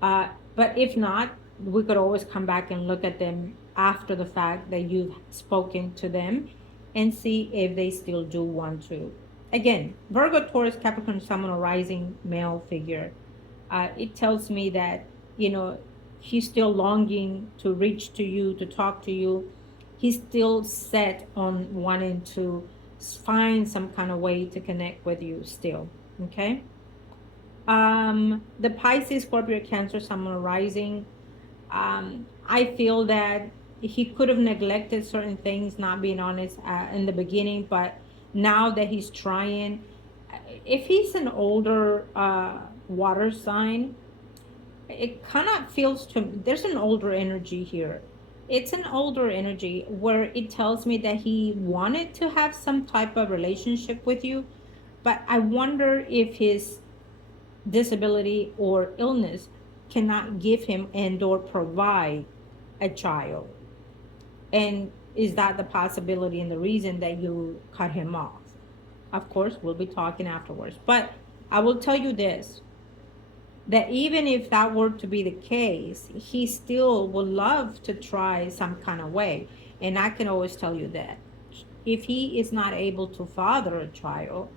but if not, we could always come back and look at them after the fact that you've spoken to them and see if they still do want to. Again, Virgo, Taurus, Capricorn, Sun, or rising male figure. It tells me that, he's still longing to reach to you, to talk to you. He's still set on wanting to find some kind of way to connect with you still. Okay. The Pisces, Scorpio, Cancer, Sun, rising. I feel that he could have neglected certain things, not being honest in the beginning, but now that he's trying, if he's an older water sign, it kind of feels to me, there's an older energy here. It's an older energy where it tells me that he wanted to have some type of relationship with you, but I wonder if his disability or illness cannot give him and or provide a child. And is that the possibility and the reason that you cut him off? Of course, we'll be talking afterwards. But I will tell you this, that even if that were to be the case, he still would love to try some kind of way. And I can always tell you that if he is not able to father a child,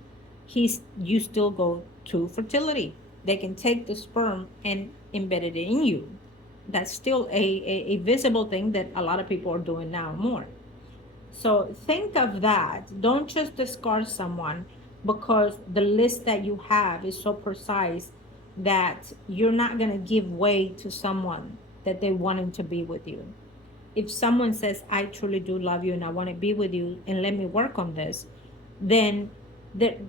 you still go to fertility. They can take the sperm and embed it in you. That's still a visible thing that a lot of people are doing now more. So think of that. Don't just discard someone because the list that you have is so precise that you're not going to give way to someone that they wanted to be with you. If someone says, I truly do love you and I want to be with you and let me work on this, then they're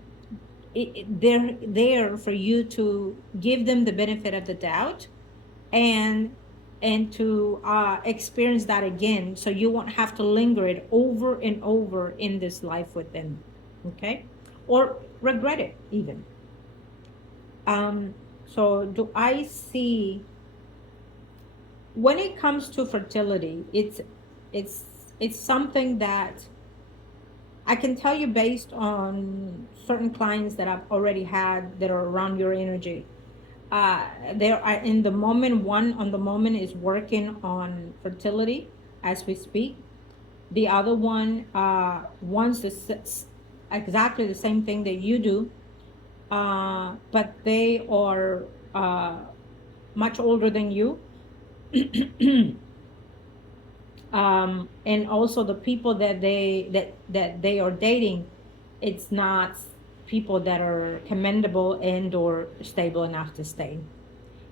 there for you to give them the benefit of the doubt and to experience that again, so you won't have to linger it over and over in this life with them. Okay, or regret it even. So do I see, when it comes to fertility, it's something that I can tell you based on certain clients that I've already had that are around your energy. There are in the moment, one on the moment is working on fertility as we speak. The other one wants exactly the same thing that you do, but they are much older than you. And also the people that they are dating, it's not people that are commendable and or stable enough to stay.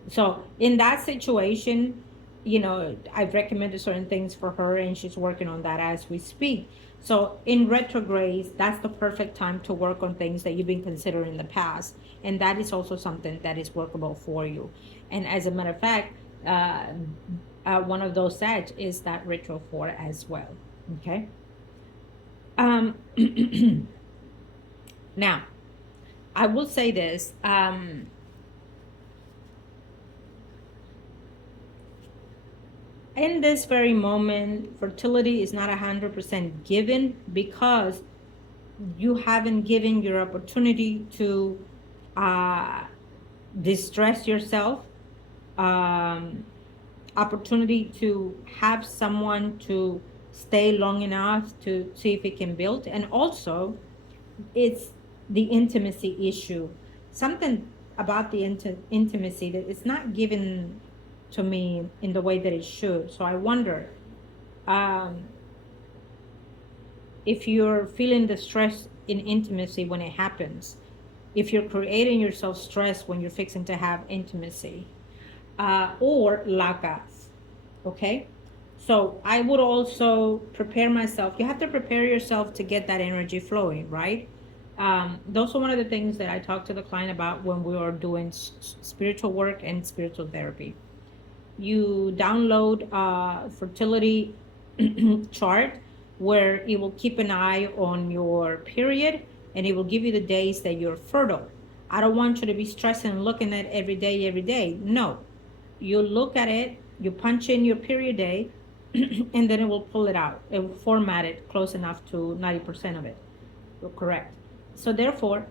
So in that situation, I've recommended certain things for her and she's working on that as we speak. So in retrogrades, that's the perfect time to work on things that you've been considering in the past, and that is also something that is workable for you. And as a matter of fact, one of those sets is that ritual for as well. Okay. Um, Now, I will say this. In this very moment, fertility is not 100% given because you haven't given your opportunity to uh, distress yourself, um, opportunity to have someone to stay long enough to see if it can build. And also, it's the intimacy issue. Something about the intimacy that is not given to me in the way that it should. So I wonder, um, if you're feeling the stress in intimacy when it happens, if you're creating yourself stress when you're fixing to have intimacy, or lack of. Okay. So I would also prepare myself. You have to prepare yourself to get that energy flowing, right? Those are one of the things that I talk to the client about when we are doing spiritual work and spiritual therapy. You download a fertility chart where it will keep an eye on your period and it will give you the days that you're fertile. I don't want you to be stressing and looking at every day, every day. No, you look at it, you punch in your period day, and then it will pull it out. It will format it close enough to 90% of it. You're correct. So therefore,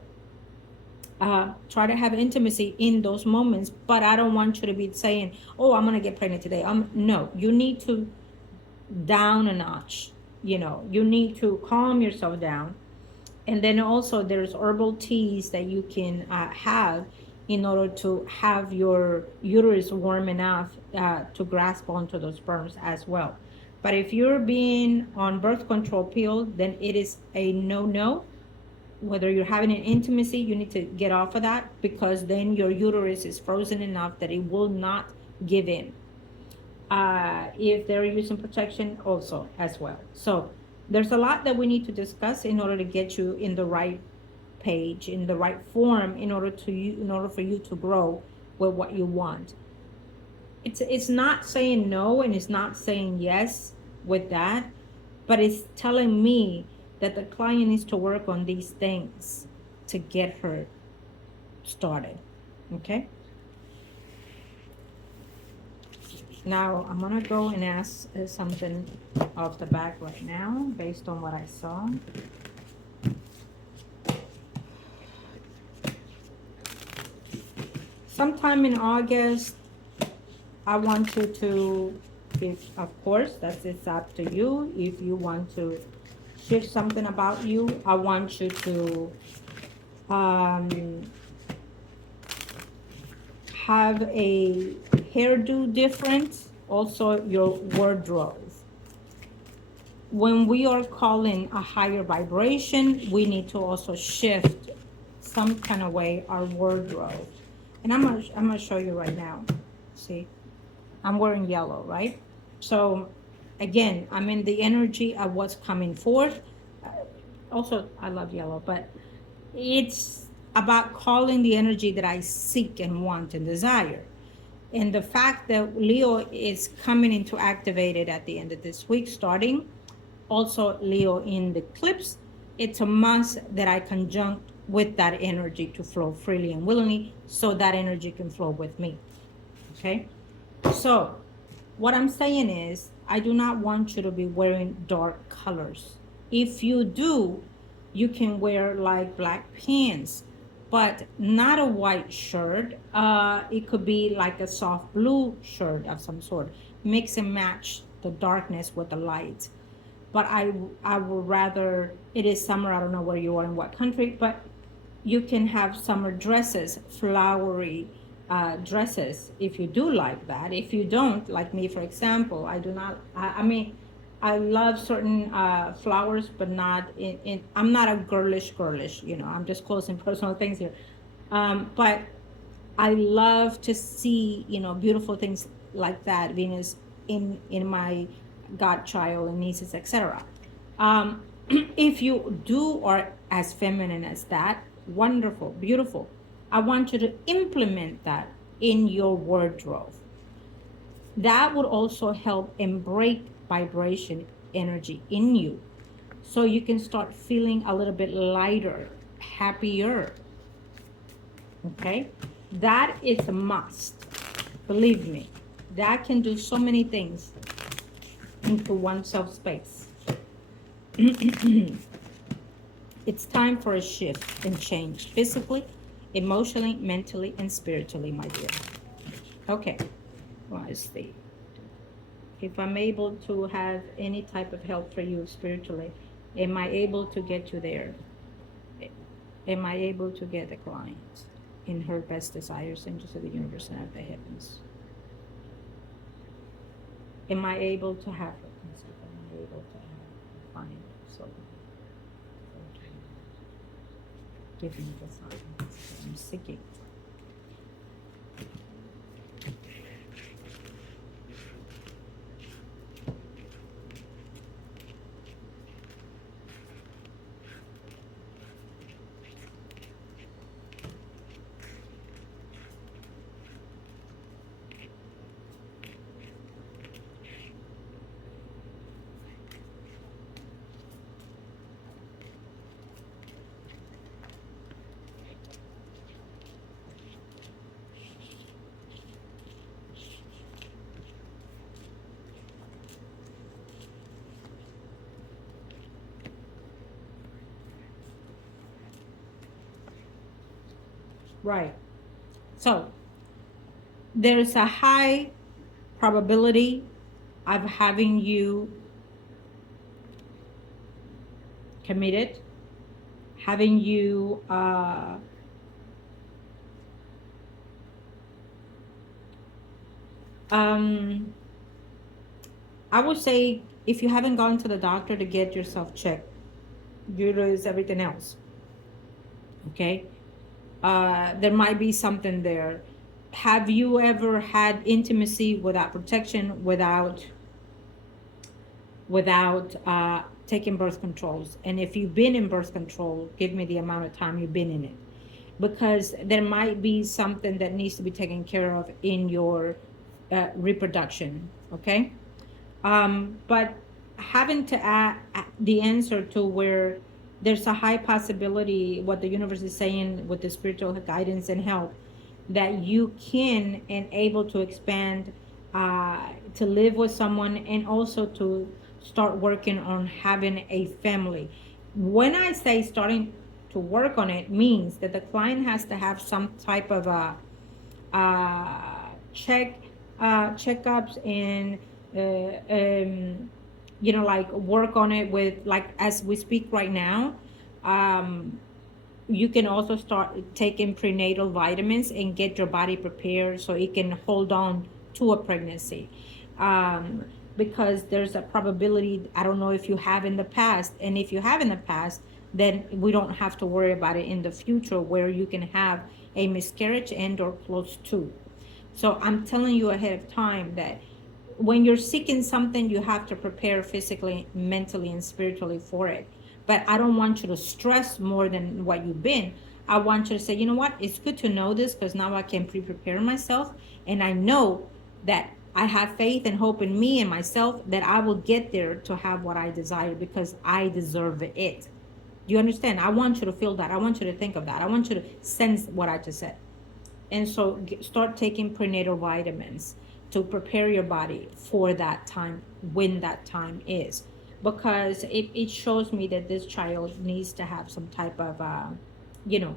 try to have intimacy in those moments, but I don't want you to be saying, oh, I'm going to get pregnant today. No, you need to down a notch. You need to calm yourself down. And then also there's herbal teas that you can have in order to have your uterus warm enough to grasp onto those sperms as well. But if you're being on birth control pill, then it is a no. Whether you're having an intimacy, you need to get off of that, because then your uterus is frozen enough that it will not give in. If they're using protection also as well. So there's a lot that we need to discuss in order to get you in the right page, in the right form, in order for you to grow with what you want. It's not saying no and it's not saying yes with that, but it's telling me that the client needs to work on these things to get her started. Okay. Now I'm gonna go and ask something off the back right now based on what I saw. Sometime in August, I want you to, if of course it's up to you, if you want to shift something about you, I want you to have a hairdo different, also your wardrobe. When we are calling a higher vibration, we need to also shift some kind of way our wardrobe. And I'm gonna show you right now. See, I'm wearing yellow, right? So again, I'm in the energy of what's coming forth. Also, I love yellow, but it's about calling the energy that I seek and want and desire. And the fact that Leo is coming into activated at the end of this week, starting also Leo in the eclipse, it's a must that I conjunct with that energy to flow freely and willingly, so that energy can flow with me. Okay? So what I'm saying is, I do not want you to be wearing dark colors. If you do, you can wear like black pants, but not a white shirt. It could be like a soft blue shirt of some sort. Mix and match the darkness with the light. But I would rather, it is summer, I don't know where you are in what country, but you can have summer dresses, flowery dresses, if you do like that. If you don't, like me, for example, I do not, I mean, I love certain flowers, but not I'm not a girlish, I'm just closing personal things here. But I love to see, beautiful things like that, Venus in my godchild and nieces, etc. If you do are as feminine as that, wonderful, beautiful. I want you to implement that in your wardrobe. That would also help and break vibration energy in you, so you can start feeling a little bit lighter, happier. Okay, that is a must. Believe me, that can do so many things into oneself space. It's time for a shift and change, physically, emotionally, mentally, and spiritually, my dear. Okay, let's see. If I'm able to have any type of help for you spiritually, am I able to get you there? Am I able to get the client in her best desires, angels of the universe and of the heavens? Am I able to have her? Am I able to have find? So give me the signs. I'm seeking. Right. So there's a high probability of having you committed, having you I would say if you haven't gone to the doctor to get yourself checked, uterus, everything else, okay? There might be something there. Have you ever had intimacy without protection, without taking birth controls? And if you've been in birth control, give me the amount of time you've been in it, because there might be something that needs to be taken care of in your reproduction. Okay. But having to add the answer to where there's a high possibility, what the universe is saying with the spiritual guidance and help, that you can and able to expand, to live with someone, and also to start working on having a family. When I say starting to work on it, means that the client has to have some type of a check checkups and like work on it with, like, as we speak right now. um, you can also start taking prenatal vitamins and get your body prepared so it can hold on to a pregnancy. um, because there's a probability, I don't know if you have in the past, and if you have in the past, then we don't have to worry about it in the future, where you can have a miscarriage and or close to. So I'm telling you ahead of time that when you're seeking something, you have to prepare physically, mentally, and spiritually for it. But I don't want you to stress more than what you've been. I want you to say, you know what, it's good to know this, because now I can prepare myself. And I know that I have faith and hope in me and myself that I will get there to have what I desire, because I deserve it. Do you understand? I want you to feel that. I want you to think of that. I want you to sense what I just said. And so start taking prenatal vitamins to prepare your body for that time, when that time is. Because it shows me that this child needs to have some type of you know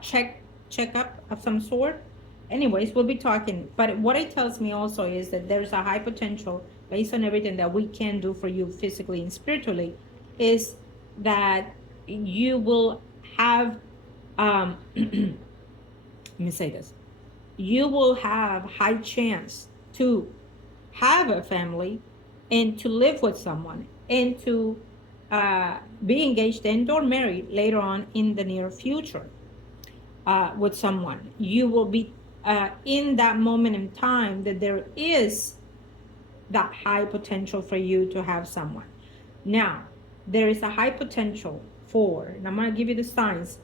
checkup of some sort. Anyways, we'll be talking, but what it tells me also is that there's a high potential, based on everything that we can do for you physically and spiritually, is that you will have let me say this, you will have high chance to have a family and to live with someone and to be engaged and or married later on in the near future with someone. You will be in that moment in time that there is that high potential for you to have someone. Now, there is a high potential for, and I'm going to give you the signs.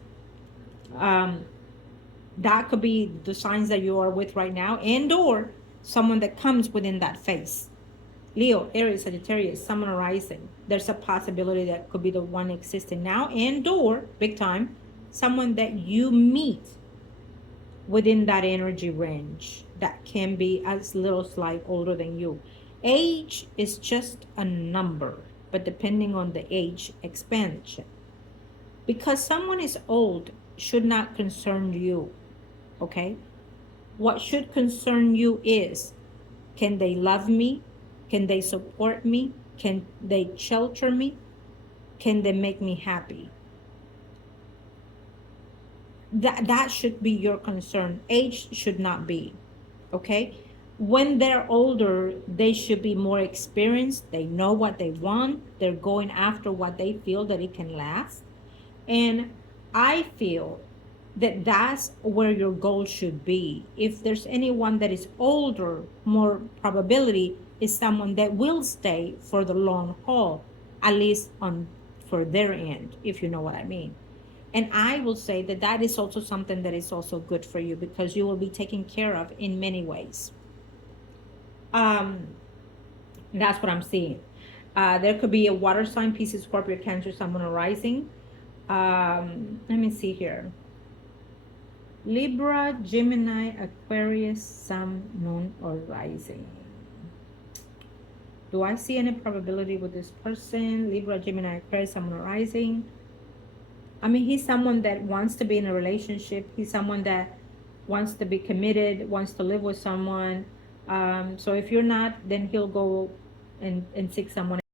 That could be the signs that you are with right now, and or someone that comes within that phase. Leo, Aries, Sagittarius, Sun rising. There's a possibility that could be the one existing now, and or big time, someone that you meet within that energy range that can be as little slight older than you. Age is just a number, but depending on the age expansion. Because someone is old should not concern you, okay? What should concern you is, can they love me? Can they support me? Can they shelter me? Can they make me happy? That should be your concern. Age should not be, okay? When they're older, they should be more experienced. They know what they want. They're going after what they feel that it can last. And I feel that that's where your goal should be. If there's anyone that is older, more probability is someone that will stay for the long haul, at least on for their end, if you know what I mean. And I will say that that is also something that is also good for you, because you will be taken care of in many ways. Um, that's what I'm seeing. There could be a water sign, Pisces, Scorpio, Cancer, Someone arising. Let me see here. Libra, Gemini, Aquarius, Sun, Moon, or Rising. Do I see any probability with this person? Libra, Gemini, Aquarius, Sun, Moon, or Rising. I mean, he's someone that wants to be in a relationship. He's someone that wants to be committed, wants to live with someone. So if you're not, then he'll go and seek someone